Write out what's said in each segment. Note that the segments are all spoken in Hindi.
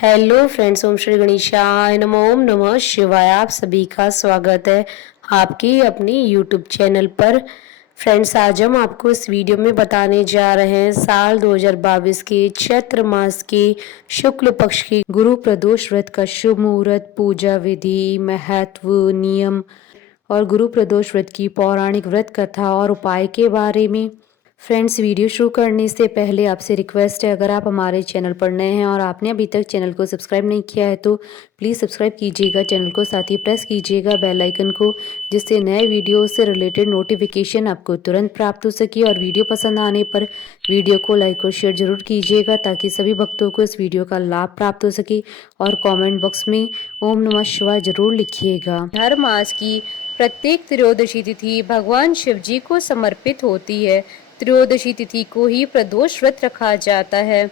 हेलो फ्रेंड्स, ओम श्री गणेशाय नमः। ओम नमः शिवाय। आप सभी का स्वागत है आपकी अपनी यूट्यूब चैनल पर। फ्रेंड्स, आज हम आपको इस वीडियो में बताने जा रहे हैं साल 2022 के चैत्र मास के शुक्ल पक्ष की गुरु प्रदोष व्रत का शुभ मुहूर्त, पूजा विधि, महत्व, नियम और गुरु प्रदोष व्रत की पौराणिक व्रत कथा और उपाय के बारे में। फ्रेंड्स, वीडियो शुरू करने से पहले आपसे रिक्वेस्ट है, अगर आप हमारे चैनल पर नए हैं और आपने अभी तक चैनल को सब्सक्राइब नहीं किया है तो प्लीज़ सब्सक्राइब कीजिएगा चैनल को, साथ ही प्रेस कीजिएगा बेल आइकन को, जिससे नए वीडियो से रिलेटेड नोटिफिकेशन आपको तुरंत प्राप्त हो सके। और वीडियो पसंद आने पर वीडियो को लाइक और शेयर जरूर कीजिएगा ताकि सभी भक्तों को इस वीडियो का लाभ प्राप्त हो सके। और कॉमेंट बॉक्स में ओम नमः शिवाय जरूर लिखिएगा। हर मास की प्रत्येक त्रयोदशी तिथि भगवान शिव जी को समर्पित होती है। त्रयोदशी तिथि को ही प्रदोष व्रत रखा जाता है।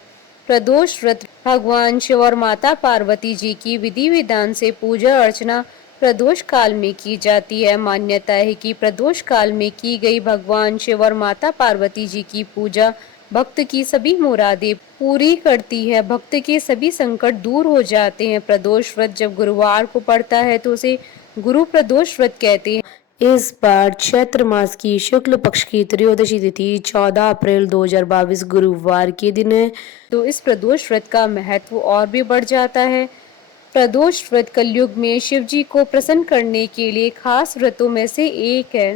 प्रदोष व्रत भगवान शिव और माता पार्वती जी की विधि विधान से पूजा अर्चना प्रदोष काल में की जाती है। मान्यता है कि प्रदोष काल में की गई भगवान शिव और माता पार्वती जी की पूजा भक्त की सभी मुरादें पूरी करती है। भक्त के सभी संकट दूर हो जाते हैं। प्रदोष व्रत जब गुरुवार को पड़ता है तो उसे गुरु प्रदोष व्रत कहते हैं। इस बार चैत्र मास की शुक्ल पक्ष की त्रयोदशी तिथि 14 अप्रैल 2022 गुरुवार के दिन है, तो इस प्रदोष व्रत का महत्व और भी बढ़ जाता है। प्रदोष व्रत कलयुग में शिव जी को प्रसन्न करने के लिए खास व्रतों में से एक है।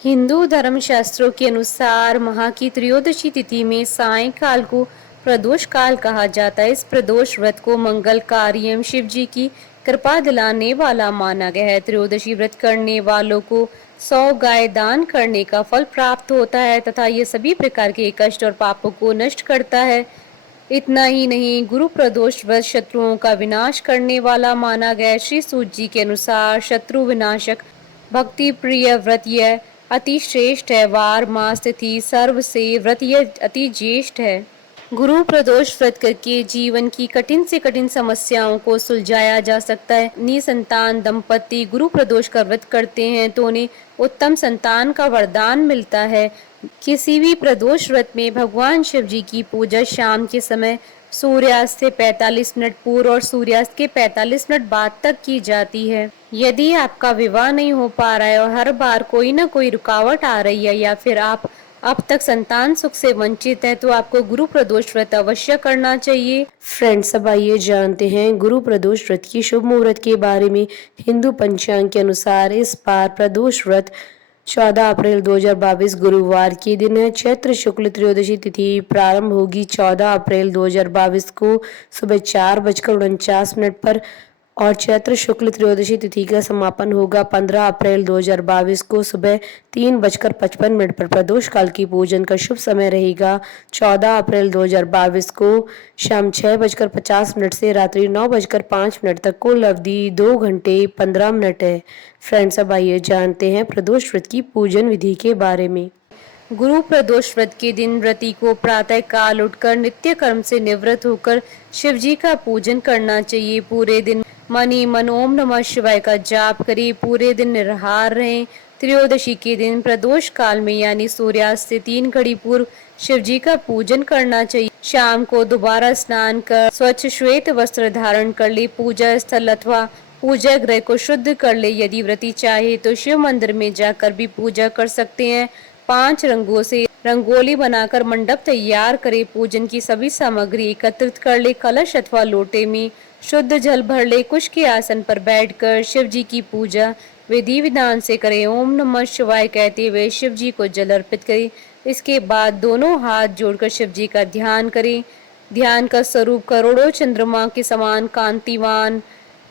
हिंदू धर्म शास्त्रों के अनुसार माह की त्रयोदशी तिथि में सायंकाल को प्रदोष काल कहा जाता है। इस प्रदोष व्रत को मंगलकारी एवं शिव जी की कृपा दिलाने वाला माना गया है। त्रयोदशी व्रत करने वालों को 100 गाय दान करने का फल प्राप्त होता है तथा ये सभी प्रकार के कष्ट और पापों को नष्ट करता है। इतना ही नहीं, गुरु प्रदोष व्रत शत्रुओं का विनाश करने वाला माना गया है। श्री सूत जी के अनुसार शत्रु विनाशक भक्ति प्रिय व्रत यह अति श्रेष्ठ है। वार मास तिथि सर्व से व्रत यह अति ज्येष्ठ है। गुरु प्रदोष व्रत करके जीवन की कठिन से कठिन समस्याओं को सुलझाया जा सकता है। निसंतान दंपति गुरु प्रदोष का व्रत करते हैं तो उन्हें उत्तम संतान का वरदान मिलता है। किसी भी प्रदोष व्रत में भगवान शिव जी की पूजा शाम के समय सूर्यास्त से 45 मिनट पूर्व और सूर्यास्त के 45 मिनट बाद तक की जाती है। यदि आपका विवाह नहीं हो पा रहा है और हर बार कोई ना कोई रुकावट आ रही है या फिर आप अब तक संतान सुख से वंचित है तो आपको गुरु प्रदोष व्रत अवश्य करना चाहिए। फ्रेंड्स, अब आइए जानते हैं गुरु प्रदोष व्रत की शुभ मुहूर्त के बारे में। हिंदू पंचांग के अनुसार इस बार प्रदोष व्रत 14 अप्रैल 2022 गुरुवार के दिन है। चैत्र शुक्ल त्रयोदशी तिथि प्रारंभ होगी 14 अप्रैल 2022 को सुबह 4:49 पर और चैत्र शुक्ल त्रयोदशी तिथि का समापन होगा 15 अप्रैल 2022 को सुबह 3:55 पर। प्रदोष काल की पूजन का शुभ समय रहेगा 14 अप्रैल 2022 को शाम 6:50 से रात्रि 9:05 तक। कुल अवधि 2 घंटे 15 मिनट है। फ्रेंड्स, अब आइए जानते हैं प्रदोष व्रत की पूजन विधि के बारे में। गुरु प्रदोष व्रत के दिन व्रती को प्रातः काल उठकर नित्य कर्म से निवृत्त होकर शिव जी का पूजन करना चाहिए। पूरे दिन मन ही मन ओम नमः शिवाय का जाप करें। पूरे दिन निराहार रहें। त्रयोदशी के दिन प्रदोष काल में यानी सूर्यास्त से 3 घड़ी पूर्व शिव जी का पूजन करना चाहिए। शाम को दोबारा स्नान कर स्वच्छ श्वेत वस्त्र धारण कर ले। पूजा स्थल अथवा पूजा गृह को शुद्ध कर ले। यदि व्रती चाहे तो शिव मंदिर में जाकर भी पूजा कर सकते हैं। 5 रंगों से रंगोली बनाकर मंडप तैयार करे। पूजन की सभी सामग्री एकत्रित कर ले। कलश अथवा लोटे में शुद्ध जल भर ले। कुश के आसन पर बैठकर शिव जी की पूजा विधि विधान से करे। ओम नमः शिवाय कहते हुए शिव जी को जल अर्पित करे। इसके बाद दोनों हाथ जोड़कर शिव जी का ध्यान करें। ध्यान का स्वरूप करोड़ों चंद्रमा के समान कांतिवान,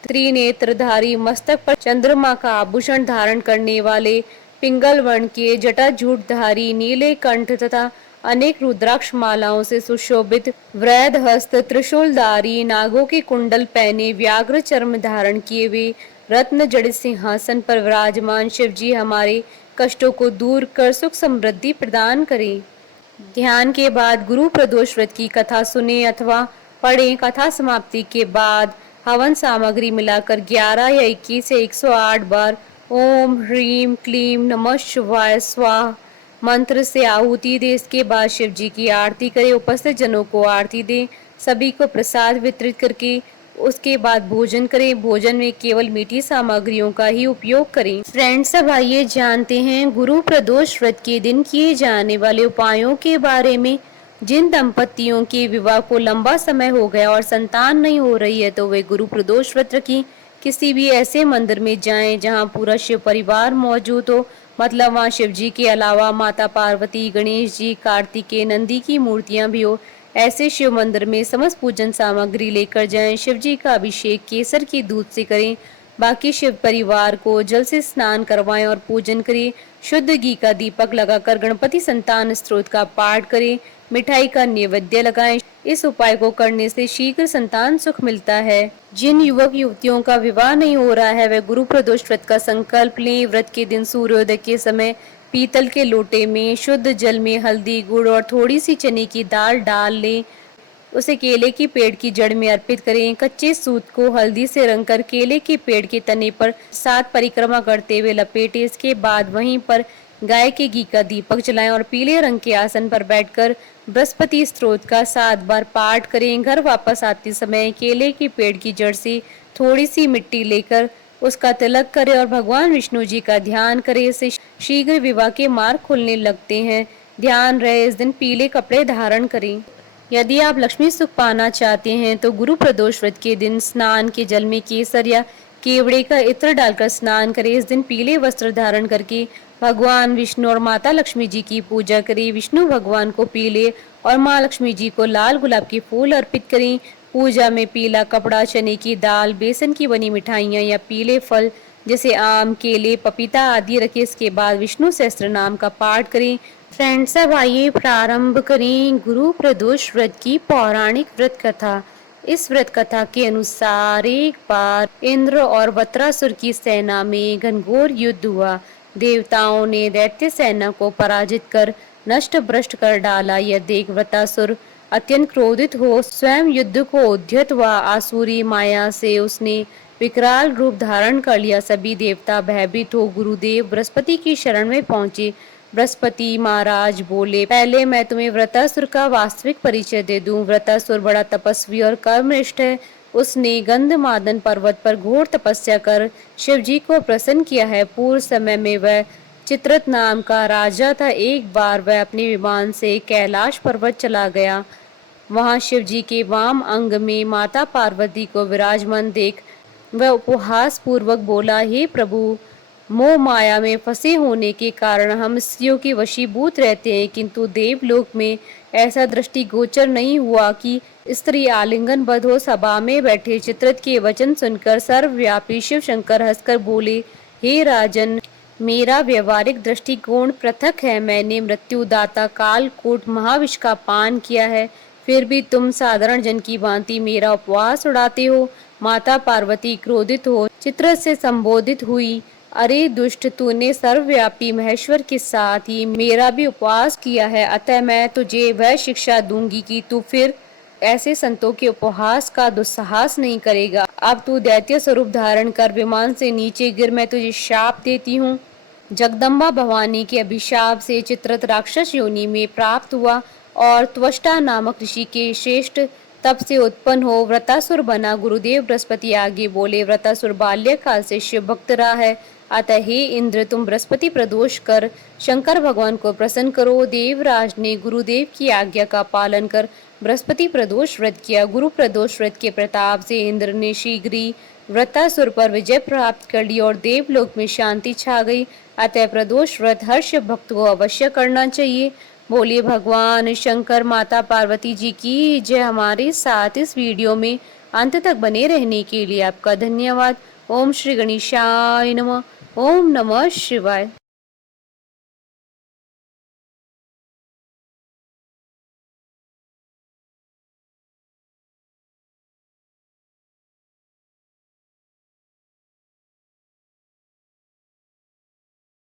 त्रिनेत्रधारी, मस्तक पर चंद्रमा का आभूषण धारण करने वाले, पिंगल वर्ण के जटाजूटधारी, नीले कंठ तथा अनेक रुद्राक्ष मालाओं से सुशोभित, वृहद हस्त, त्रिशूलधारी, नागों के कुंडल पहने, व्याघ्र चर्म धारण किए हुए, रत्न जड़ित सिंहासन पर विराजमान शिव जी हमारे कष्टों को दूर कर सुख समृद्धि प्रदान करें। ध्यान के बाद गुरु प्रदोष व्रत की कथा सुने अथवा पढ़ें। कथा समाप्ति के बाद हवन सामग्री मिलाकर 11 या 21 या 108 बार ओम ह्रीम क्लीम नमः शिवाय स्वाहा मंत्र से आहुति दे। इसके बाद शिव जी की आरती करें। उपस्थित जनों को आरती दें। सभी को प्रसाद वितरित करके उसके बाद भोजन करें। भोजन में केवल मीठी सामग्रियों का ही उपयोग करें। फ्रेंड्स, अब आइए जानते हैं गुरु प्रदोष व्रत के दिन किए जाने वाले उपायों के बारे में। जिन दंपतियों के विवाह को लंबा समय हो गया और संतान नहीं हो रही है तो वे गुरु प्रदोष व्रत रखें। किसी भी ऐसे मंदिर में जाएं जहां पूरा शिव परिवार मौजूद हो, मतलब वहां शिव जी के अलावा माता पार्वती, गणेश जी, कार्तिकेय, नंदी की मूर्तियां भी हो। ऐसे शिव मंदिर में समस्त पूजन सामग्री लेकर जाएं। शिव जी का अभिषेक केसर के दूध से करें। बाकी शिव परिवार को जल से स्नान करवाएं और पूजन करें। शुद्ध घी का दीपक लगाकर गणपति संतान स्तोत्र का पाठ करें। मिठाई का नैवेद्य लगाएं। इस उपाय को करने से शीघ्र संतान सुख मिलता है। जिन युवक युवतियों का विवाह नहीं हो रहा है वे गुरु प्रदोष व्रत का संकल्प लें। व्रत के दिन सूर्योदय के समय पीतल के लोटे में शुद्ध जल में हल्दी, गुड़ और थोड़ी सी चने की दाल डाल लें। उसे केले की पेड़ की जड़ में अर्पित करें। कच्चे सूत को हल्दी से रंगकर केले के पेड़ के तने पर 7 परिक्रमा करते हुए लपेटें। इसके बाद वहीं पर गाय के घी का दीपक जलाएं और पीले रंग के आसन पर बैठकर बृहस्पति स्तोत्र का 7 बार पाठ करें। घर वापस आते समय केले के पेड़ की जड़ से थोड़ी सी मिट्टी लेकर उसका तिलक करें और भगवान विष्णु जी का ध्यान करें। इससे शीघ्र विवाह के मार्ग खुलने लगते हैं। ध्यान रहे इस दिन पीले कपड़े धारण करें। यदि आप लक्ष्मी सुख पाना चाहते हैं तो गुरु प्रदोष व्रत के दिन स्नान के जल में केसर या केवड़े का इत्र डालकर स्नान करें। इस दिन पीले वस्त्र धारण करके भगवान विष्णु और माता लक्ष्मी जी की पूजा करें। विष्णु भगवान को पीले और माँ लक्ष्मी जी को लाल गुलाब के फूल अर्पित करें। पूजा में पीला कपड़ा, चने की दाल, बेसन की बनी मिठाइयाँ या पीले फल जैसे आम, केले, पपीता आदि रखें। इसके बाद विष्णु सहस्त्र नाम का पाठ करें। फ्रेंड्स, अब आइए प्रारंभ करें गुरु प्रदोष व्रत की पौराणिक व्रत कथा। इस व्रत कथा के अनुसार एक बार इंद्र और वत्रासुर की सेना में घनघोर युद्ध हुआ। देवताओं ने दैत्य सेना को पराजित कर नष्ट भ्रष्ट कर डाला। यह देख वत्रासुर अत्यंत क्रोधित हो स्वयं युद्ध को उद्यत हुआ। आसुरी माया से उसने विकराल रूप धारण कर लिया। सभी देवता भयभीत हो गुरुदेव बृहस्पति की शरण में पहुंचे। बृहस्पति महाराज बोले, पहले मैं तुम्हें वृत्रासुर का वास्तविक परिचय दे दूं। वृत्रासुर बड़ा तपस्वी और कर्मनिष्ठ है। उसने गंधमादन पर्वत पर घोर तपस्या कर शिव जी को प्रसन्न किया है। पूर्व समय में वह चित्रत नाम का राजा था। एक बार वह अपने विमान से कैलाश पर्वत चला गया। वहां शिव जी के वाम अंग में माता पार्वती को विराजमान देख वह उपहास पूर्वक बोला, हे प्रभु, मोह माया में फंसे होने के कारण हम स्त्रियों के वशीभूत रहते हैं, किंतु देवलोक में ऐसा दृष्टिगोचर नहीं हुआ कि स्त्री आलिंगनबद्ध हो। सभा में बैठे चित्रत के वचन सुनकर सर्वव्यापी शिव शंकर हंसकर बोले, हे राजन, मेरा व्यवहारिक दृष्टिकोण पृथक है। मैंने मृत्युदाता कालकूट महाविष का पान किया है, फिर भी तुम साधारण जन की भांति मेरा उपवास उड़ाते हो। माता पार्वती क्रोधित हो चित्रत से संबोधित हुई, अरे दुष्ट, तूने सर्वव्यापी महेश्वर के साथ ही मेरा भी उपवास किया है, अतः मैं तुझे वह शिक्षा दूंगी कि तू फिर ऐसे संतों के उपहास का दुस्साहस नहीं करेगा। अब तू दैत्य स्वरूप धारण कर विमान से नीचे गिर, मैं तुझे शाप देती हूँ। जगदम्बा भवानी के अभिशाप से चित्रत राक्षस योनि में प्राप्त हुआ और त्वष्टा नामक ऋषि के श्रेष्ठ तप से उत्पन्न हो वृतासुर बना। गुरुदेव बृहस्पति आगे बोले, वृतासुर बाल्यकाल से शिव भक्त रहा है, अतः हे इंद्र, तुम बृहस्पति प्रदोष कर शंकर भगवान को प्रसन्न करो। देवराज ने गुरुदेव की आज्ञा का पालन कर बृहस्पति प्रदोष व्रत किया। गुरु प्रदोष व्रत के प्रताप से इंद्र ने शीघ्र ही वृतासुर पर विजय प्राप्त कर ली और देवलोक में शांति छा गई। अतः प्रदोष व्रत हर शिव भक्त को अवश्य करना चाहिए। बोलिए भगवान शंकर माता पार्वती जी की जय। हमारे साथ इस वीडियो में अंत तक बने रहने के लिए आपका धन्यवाद। ओम श्री गणेशाय नमः। ओम नमः शिवाय।